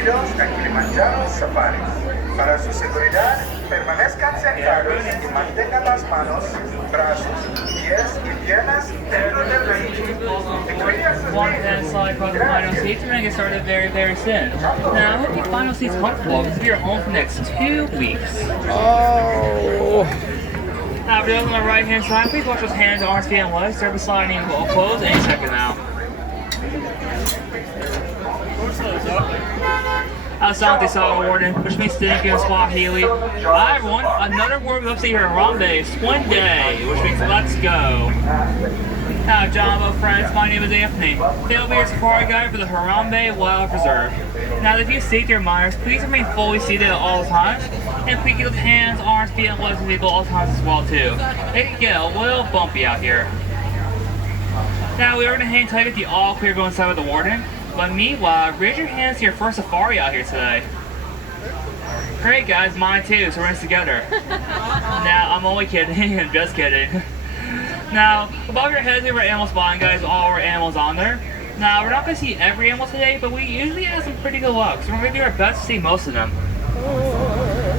Bienvenidos a Kilimanjaro Safari. Para su seguridad, permanezcan sentados y mantengan las manos, brazos, pies y piernas dentro del vehículo. Walk inside across the final seats. We're going to get started very soon. Now, I hope you find those seats comfortable because we are home for the next 2 weeks. Oh. Now, for those on the right hand side, please wash those hands, arms, feet, and legs. Service sliding will close any second now. Asante Saw Warden, which means thank you in Swahili. Hi everyone, another word we love to see here in Harambe, Swinde, which means let's go. Now, Jumbo friends, my name is Anthony. He'll be your safari guide for the Harambe Wild Preserve. Now, if you seat your minors, please remain fully seated at all times, and please keep those hands, arms, feet, and legs in the vehicle at all times as well too. It can get a little bumpy out here. Now, we are going to hang tight at the all clear go inside with the warden. But meanwhile, raise your hands to your first safari out here today. Great guys, mine too, so we're in this together. Now, I'm only kidding, I'm just kidding. Now, above your heads we have our animal spotting guys, all our animals on there. Now, we're not going to see every animal today, but we usually have some pretty good luck, so we're going to do our best to see most of them.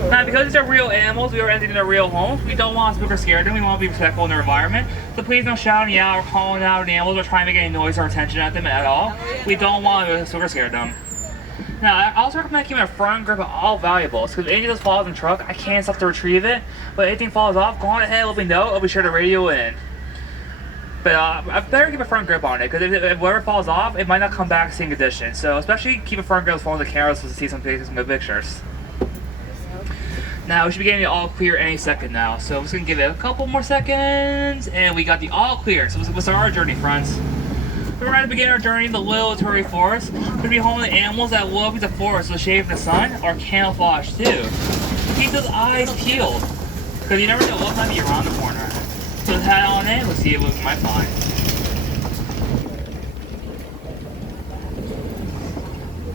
Now, because these are real animals, we are entering their real homes. We don't want to spook or scare them. We want to be respectful in their environment. So please don't shout and yell or calling out the animals or try and make any noise or attention at them at all. We don't want to spook or scare them. Now, I also recommend keeping a front grip of all valuables, because if anything just falls in the truck, I can't stop to retrieve it. But if anything falls off, go on ahead and let me know. I'll be sure to radio in. But I better keep a front grip on it, because if whatever falls off, it might not come back in the same condition. So especially keep a front grip as far as the cameras to see some good pictures. Now, we should be getting the all clear any second now, so I'm just going to give it a couple more seconds, and we got the all clear. So let's start our journey, friends. We're going to begin our journey in the Little Turi Forest. We're going to be home to animals that love the forest, so shade from the sun, or camouflage too. Keep those eyes peeled, because you never know what might be around the corner. So let's head on in, let's see what we might find.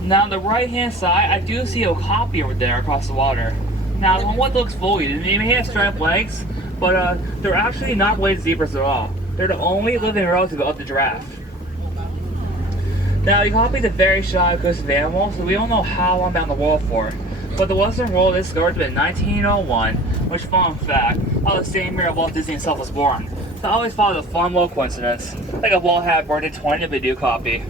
Now on the right hand side, I do see a copy over there across the water. Now, on what looks fully, they may have striped legs, but they're actually not related to zebras at all. They're the only living relative of the giraffe. Now, the copy is a very shy aggressive animal, so we don't know how long down the world for. But the Western world is discovered in 1901, which, fun fact, on the same year Walt Disney himself was born. So I always thought it was a fun little coincidence, like a Walt had birthday 20 if they do copy.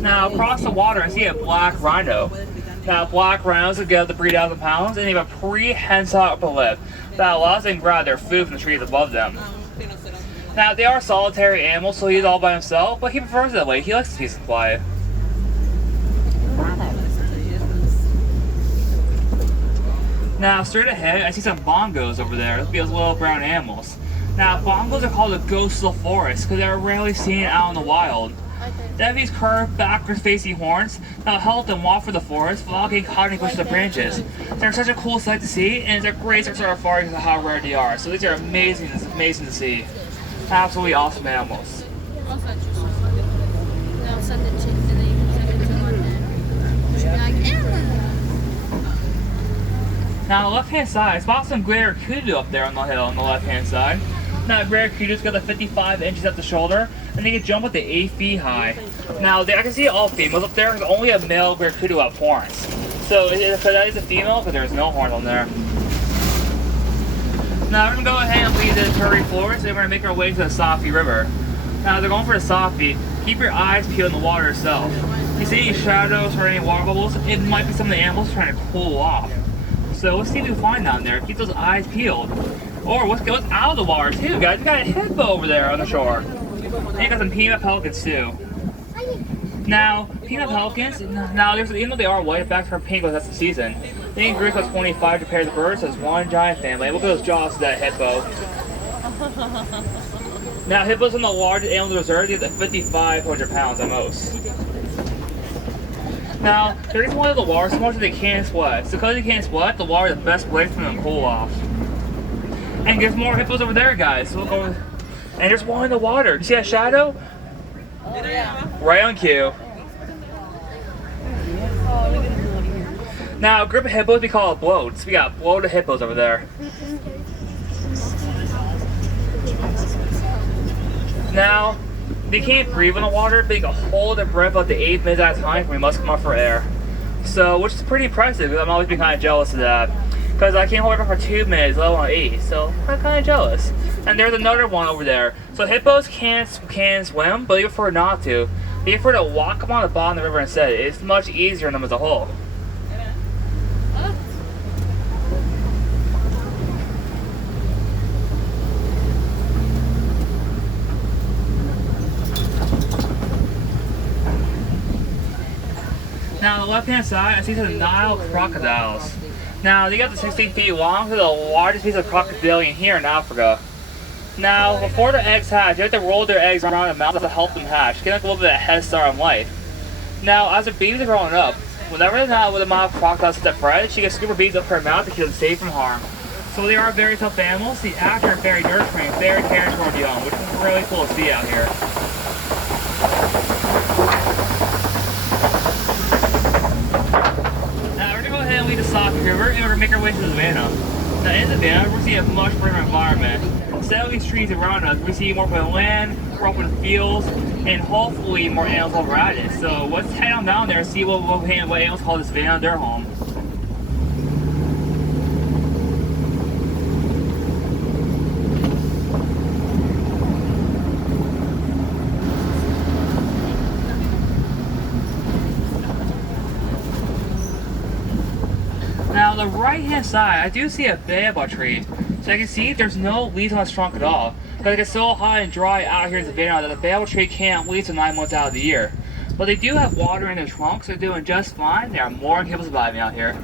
Now, across the water, I see a black rhino. Now, black rhinos will get up to 3,000 pounds, and they have a prehensile upper lip that allows them to grab their food from the trees above them. Now, they are solitary animals, so he's all by himself, but he prefers it that way. He likes peace and quiet. Now, straight ahead, I see some bongos over there. Those little brown animals. Now, bongos are called the ghosts of the forest because they're rarely seen out in the wild. They have these curved, backwards-facing horns that will help them walk through the forest without getting caught in the branches. They're such a cool sight to see, and it's a great source of safari because of how rare they are. So these are amazing. It's amazing to see. Absolutely awesome animals. Now, on the left-hand side, I spot some greater kudu up there on the hill on the left-hand side. Now, greater kudu's got the 55 inches at the shoulder, and they can jump up to 8 feet high. Now, I can see all females up there, because only a male greater kudu have horns. So, if that is a female, but there's no horns on there. Now, we're going to go ahead and leave the Turi Forest, and we're going to make our way to the Safi River. Now, they're going for the Safi. Keep your eyes peeled in the water itself. If you see any shadows or any water bubbles, it might be some of the animals trying to cool off. So, let's see what we find down there. Keep those eyes peeled. Or what's out of the water too, guys. We got a hippo over there on the shore. And you got some peanut pelicans too. Now, peanut pelicans, even though they are white, back from pink because that's the season. They can group of 25 pairs of birds as one giant family. Look at those jaws of that hippo. Now, hippos are the largest animal reserve. They get 5,500 pounds at most. Now, the reason why the water so much is they can't sweat. So because they can't sweat, the water is the best place for them to cool off. And there's more hippos over there, guys. So and there's one in the water. Do you see that shadow? Oh, yeah. Right on cue. Now, a group of hippos we call bloats. We got bloated hippos over there. Now, they can't breathe in the water, but they can hold their breath up to 8 minutes at a time when we must come up for air. So, which is pretty impressive, because I'm always been kind of jealous of that. Because I can't hold it for 2 minutes, let alone 8, so I'm kind of jealous. And there's another one over there. So hippos can swim, but they prefer not to. They prefer to walk up on the bottom of the river instead. It's much easier on them as a whole. Now on the left hand side, I see some Nile crocodiles. Now they got the 16 feet long, so the largest piece of crocodilian here in Africa. Now before their eggs hatch, they have to roll their eggs around their mouth to help them hatch, getting like a little bit of a head start on life. Now as their babies are growing up, whenever the mom of crocodiles hits that bread, she can scoop her babies up her mouth to keep them safe from harm. So they are very tough animals. The actor are very nurturing, very caring toward the young, which is really cool to see out here. And lead us off here. We're going to make our way to Savannah. Now in Savannah, we're seeing a much brighter environment. Instead of these trees around us, we see more open land, more open fields, and hopefully more animals over at it. So let's head on down there and see what animals call this Savannah their home. Now on the right hand side, I do see a baobab tree. So I can see there's no leaves on its trunk at all. Because it's so hot and dry out here in Savannah that the baobab tree can't leave till 9 months out of the year. But they do have water in their trunks, so they're doing just fine. They are more than capable of surviving out here.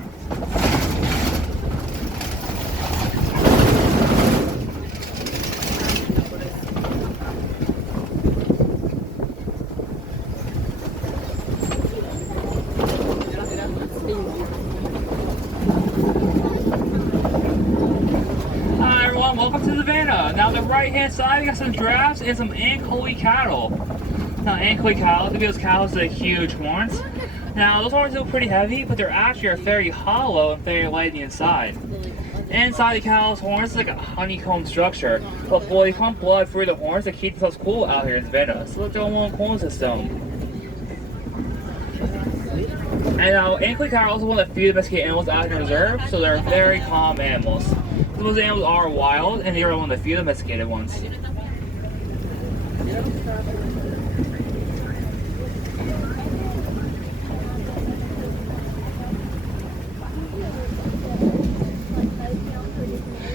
Welcome to Savannah. Now on the right hand side, we got some giraffes and some Ankoli cattle. Now Ankoli cattle, those cows with huge horns. Now those horns are pretty heavy, but they're actually very hollow and very light on the inside. Inside the cow's horns is like a honeycomb structure, but boy, they pump blood through the horns to keep themselves cool out here in Savannah. So look, their own cooling system. And now Ankoli cattle are also one of the few domesticated animals out here in the reserve, so they're very calm animals. Those animals are wild, and they are one of the few domesticated ones.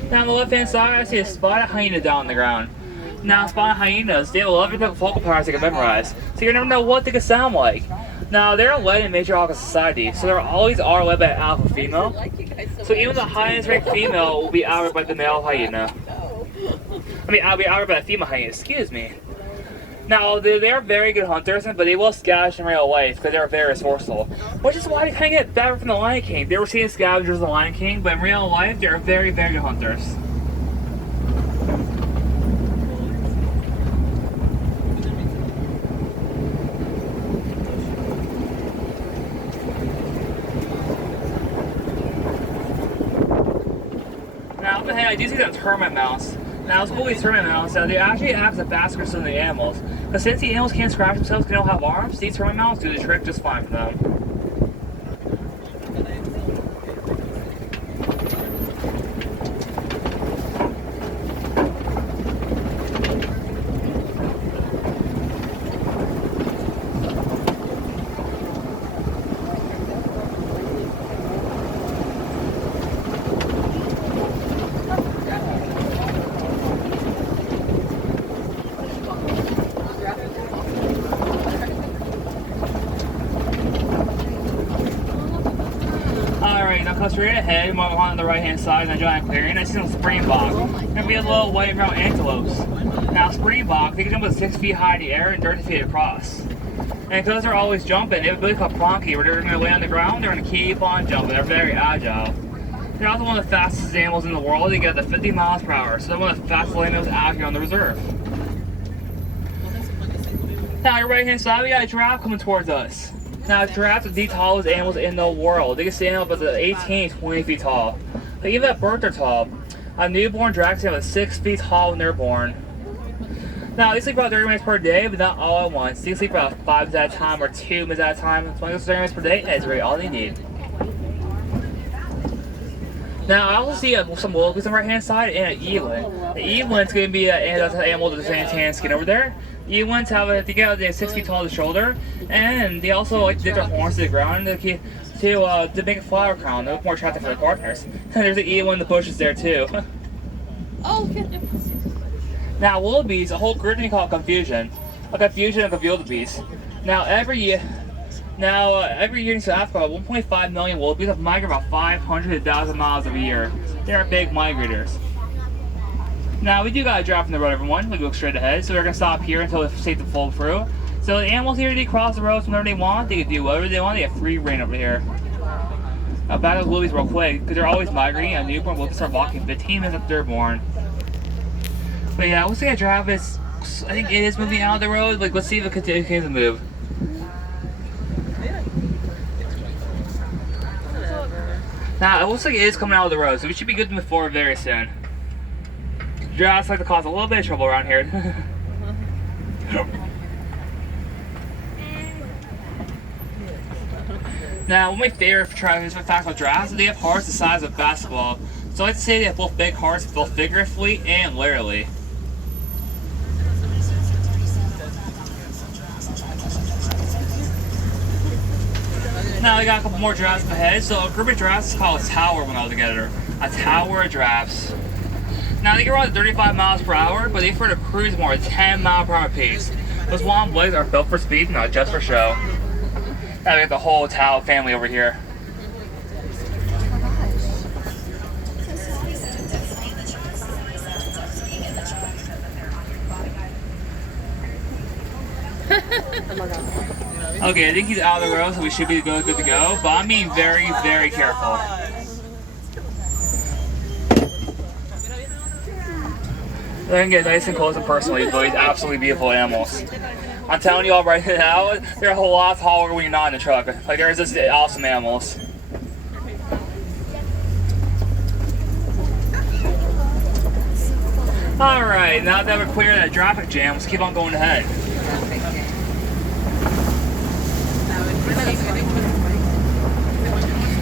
Now on the left hand side, I see a spotted hyena down on the ground. Now spotted hyenas, they have a lot of vocal patterns they can memorize, so you never know what they could sound like. Now they're led in matriarchal society, so they always are led by an alpha female. So even the highest ranked female will be outed by the male hyena. I'll be outed by the female hyena, excuse me. Now they're very good hunters, but they will scavenge in real life because they're very resourceful. Which is why they kind of get better from the Lion King. They were seeing scavengers in the Lion King, but in real life they're very, very good hunters. Now up ahead, I do see that termite mouse. Now it's cool with termite mouse, they actually act as a basket for some of the animals. But since the animals can't scratch themselves because they don't have arms, these termite mouse do the trick just fine for them. Straight ahead, on the right hand side in the giant clearing, I see some springbok. And we have little white and brown antelopes. Now springbok, they can jump with 6 feet high in the air and 30 feet across. And because they're always jumping, they have a ability called pronky, where they're going to lay on the ground, they're going to keep on jumping. They're very agile. They're also one of the fastest animals in the world. They get to 50 miles per hour, so they're one of the fastest animals out here on the reserve. Now on your right hand side, we got a giraffe coming towards us. Now, giraffes are the tallest animals in the world. They can stand up to 18, 20 feet tall. But even at birth, they're tall. A newborn dragon is 6 feet tall when they're born. Now, they sleep about 30 minutes per day, but not all at once. They sleep about 5 minutes at a time or 2 minutes at a time. 30 minutes per day is really all they need. Now, I also see some wildebeest on the right-hand side and an eland. The eland's going to be an animal with the same tan skin over there. Elands they're 6 feet tall at the shoulder, and they also like to dip their horns to the ground to make a flower crown. They look more attractive for their partners. And there's an eland in the bushes there too. Oh, okay. Now, wildebeest, a whole group they call confusion. A confusion of wildebeest. Now, every year in South Africa, 1.5 million wildebeest migrate about 500,000 miles a year. They are big migrators. Now, we do got a drop in the road, everyone. We go straight ahead, so we're going to stop here until it's safe to fall through. So the animals here, they cross the roads whenever they want. They can do whatever they want. They have free reign over here. Now, back to the wildebeest real quick, because they're always migrating. A newborn wildebeest start walking 15 minutes after they're born. But yeah, we'll see a drive is, I think it is moving out of the road. Like, let's see if it continues to move. Now, it looks like it is coming out of the road, so we should be good to move forward very soon. Giraffes like to cause a little bit of trouble around here. Now, one of my favorite facts about giraffes is they have hearts the size of a basketball. So I like to say they have both big hearts, both figuratively and literally. Now we got a couple more giraffes up ahead. So a group of giraffes is called a tower when all together. A tower of giraffes. Now they can run at 35 miles per hour, but they prefer to cruise more at 10 mile per hour pace. Those long legs are built for speed, not just for show. Now we got the whole Tao family over here. Okay, I think he's out of the road, so we should be good to go. But I'm being very, very careful. They can get nice and close and personal, but these absolutely beautiful animals. I'm telling you all right now, they're a whole lot taller when you're not in the truck. Like, there's just awesome animals. Alright, now that we're clear of that traffic jam, let's keep on going ahead.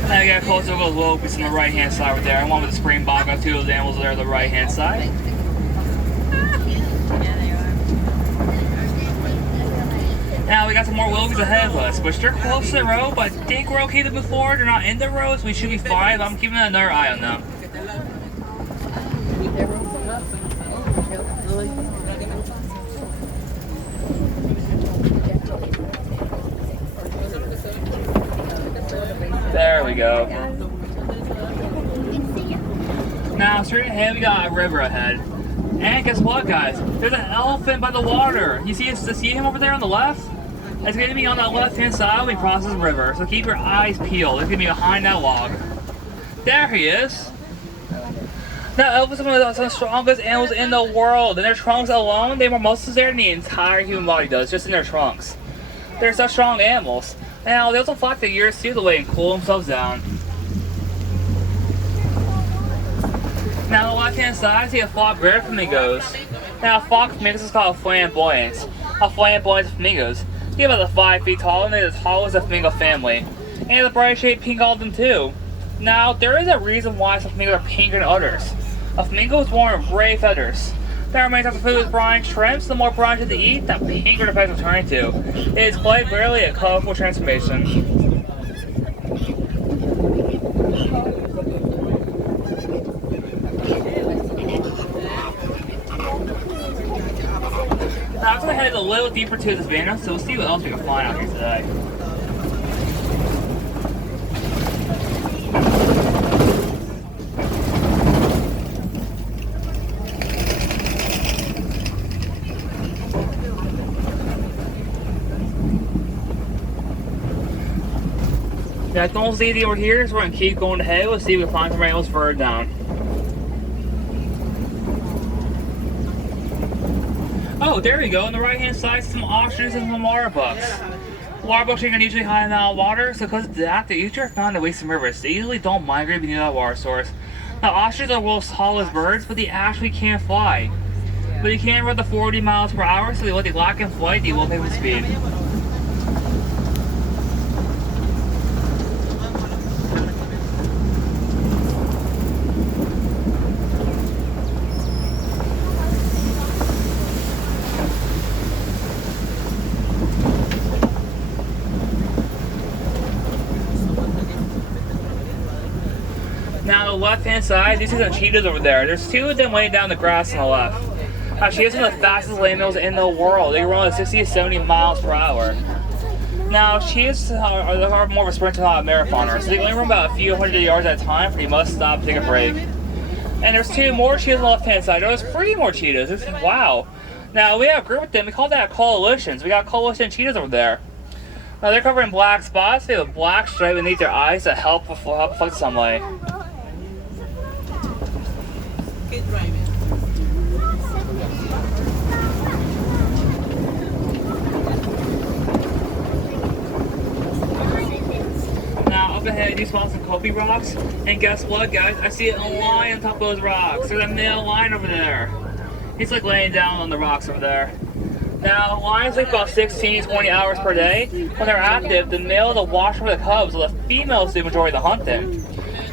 Now we got a close look at those wildebeest on the right hand side right there. One with the springbok, got two of those animals there on the right hand side. Now we got some more wildebeest ahead of us, which they're close to the road, but I think we're okay to move forward. They're not in the road, so we should be fine, but I'm keeping another eye on them. There we go. Now straight ahead we got a river ahead. And guess what, guys? There's an elephant by the water. You see him over there on the left? It's going to be on that left-hand side when we cross this river. So keep your eyes peeled. It's going to be behind that log. There he is. Now, elephants are one of the strongest animals in the world. In their trunks alone, they have more muscles there than the entire human body does, just in their trunks. They're such strong animals. Now, they also flap their ears too, the way and cool themselves down. Now, on the left-hand side, I see a flock of rare flamingos. Now, a flock of flamingos is called flamboyants. A flamboyant flamingos. They're about 5 feet tall, and they're the tallest of the flamingo family. And the bright shade pink all of them too. Now, there is a reason why some flamingos are pinker than others. A flamingo is born with gray feathers. That remains after food with brine shrimps. The more brine they eat, the pinker the feathers will turn into. It is quite rarely a colorful transformation. Now I'm going to head a little deeper to the Savannah, so we'll see what else we can find out here today. Now, it's almost easy over here, so we're going to keep going ahead. Let's see if we can find some animals further down. Oh, there we go. On the right-hand side, some ostriches and some water bucks. Water bucks are usually high in the water, so because of that, they usually are found in lakes and rivers. They usually don't migrate beneath that water source. Now, ostriches are the world's tallest birds, but they actually can't fly. But they can run the 40 miles per hour, so when they lack in flight, they will pick up speed. Now, on the left-hand side, these are some cheetahs over there. There's two of them laying down the grass on the left. Cheetahs are the fastest land mammals in the world. They can run at 60 to 70 miles per hour. Now, cheetahs are more of a sprinter, not a marathoner, so they only run about a few hundred yards at a time, but they must stop to take a break. And there's two more cheetahs on the left-hand side. There's three more cheetahs. Wow. Now, we have a group with them. We call that coalitions. We got coalition cheetahs over there. Now, they're covered in black spots. They have a black stripe beneath their eyes that help reflect sunlight. Now, up ahead, you spawn some Kobe rocks. And guess what, guys? I see a lion on top of those rocks. There's a male lion over there. He's like laying down on the rocks over there. Now, lions sleep about 16 to 20 hours per day. When they're active, the male will watch over the cubs, while the females do the majority of the hunting.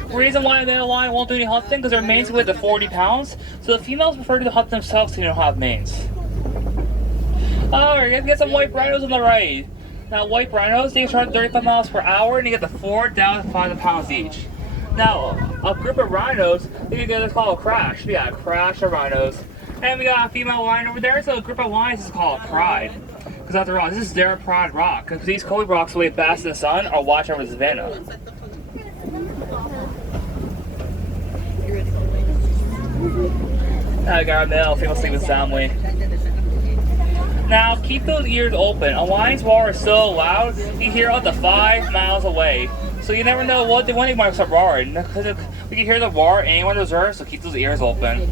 The reason why a male lion won't do any hunting because their manes weigh up to 40 pounds, so the females prefer to hunt themselves so they don't have manes. Alright, you get some white rhinos on the right. Now, white rhinos, they can run 35 miles per hour and they get to 4,500 pounds each. Now, a group of rhinos, they can get what's called a crash. We got a crash of rhinos. And we got a female lion over there, so a group of lions is called a pride. Because after all, this is their pride rock. Because these Kobe rocks will be fast in the sun or watch over the savannah. I got a male, female sleeping soundly. Now, keep those ears open. A lion's roar is so loud, you can hear up to 5 miles away. So you never know when they might start roaring. Because we can hear the roar anyone deserves, so keep those ears open.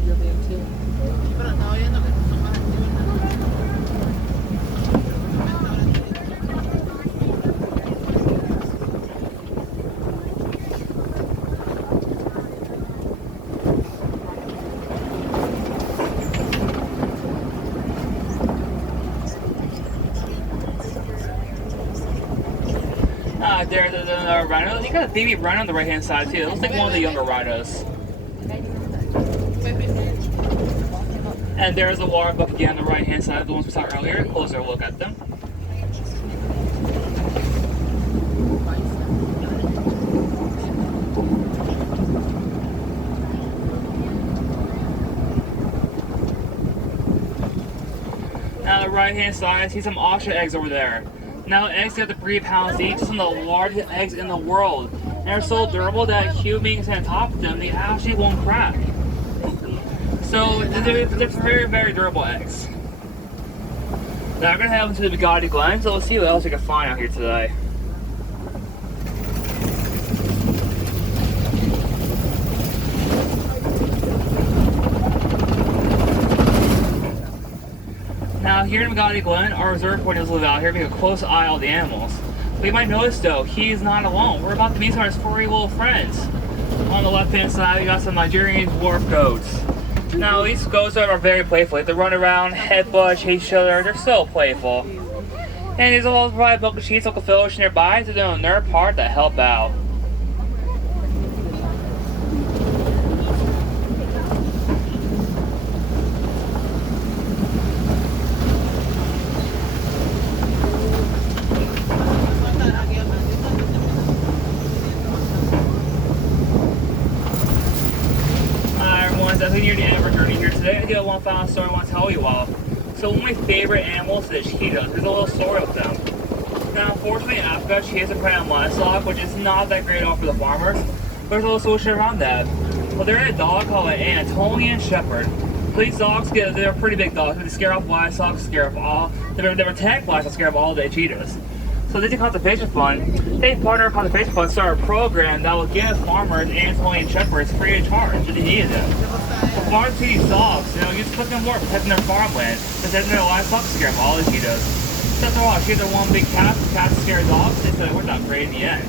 There's the rhino. You got a baby rhino on the right hand side too. It looks like one of the younger rhinos. And there's the water buck again on the right hand side, the ones we saw earlier. Closer look at them. Now on the right hand side, I see some ostrich eggs over there. Now, eggs get up to 3 pounds each, some of the largest eggs in the world. And they're so durable that human beings on top of them, they actually won't crack. So, they're very, very durable eggs. Now, I'm going to head up to the Bugatti Glen, so let's see what else we can find out here today. Now, here in Bugatti Glen, our reserve pointers live out here, making a close eye on all the animals. But you might notice though, he's not alone. We're about to meet some of his furry little friends. On the left hand side, we got some Nigerian dwarf goats. Now, these goats are very playful. They run around, headbutt, chase each other. They're so playful. And these will provide milk and cheese, local village nearby to do their part to help out. As we near the end of our journey here today, I do have one final story I want to tell you all. So one of my favorite animals is cheetahs. There's a little story of them. Now, unfortunately in Africa, cheetahs are preying on livestock, which is not that great off for the farmers. But there's a little solution around that. Well, there's a dog called an Anatolian Shepherd. So these dogs, they're pretty big dogs. They scare off livestock, scare off all. They protect livestock, scare off all the cheetahs. So they did Conservation Fund. They partnered with Conservation Fund to start a program that will give farmers Anatolian Shepherds free of charge if they needed them. For farmers to these dogs, you just put them to work protecting their farmland, protecting their livestock, scare off all the cheetahs. So after all, cheetahs are one big cat, cats scare dogs, they said it worked out great in the end.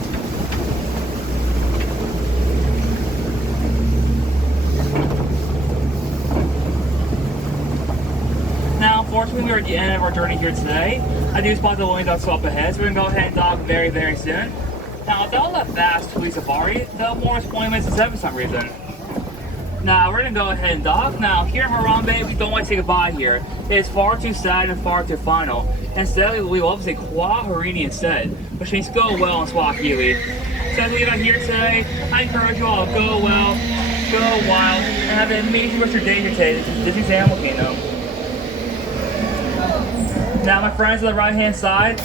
unfortunately, we're at the end of our journey here today. I do spot the loading docks up ahead, so we're gonna go ahead and dock very, very soon. Now, don't let fast to Safari, they'll more 20 minutes instead for some reason. Now, we're gonna go ahead and dock. Now, here in Harambe, we don't want to say goodbye here. It's far too sad and far too final. Instead, we will say Kwa Harini instead, which means go well in Swahili. So as we leave out here today, I encourage you all, go well, go wild, and have an amazing rest of your day here today. This is Disney's Animal Kingdom. Now, my friends on the right-hand side,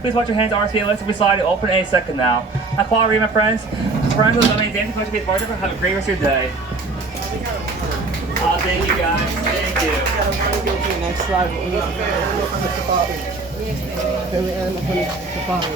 please watch your hands RSVP list. We slide to open any second now. Now, Kwa Harini, my friends. Friends with me, dancing coach, please bartender. Have a great rest of your day. Oh, thank you guys. Thank you. Next slide. Then we end up on the Safari.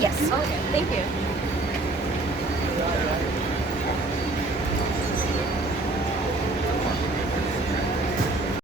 Yes. Okay, thank you.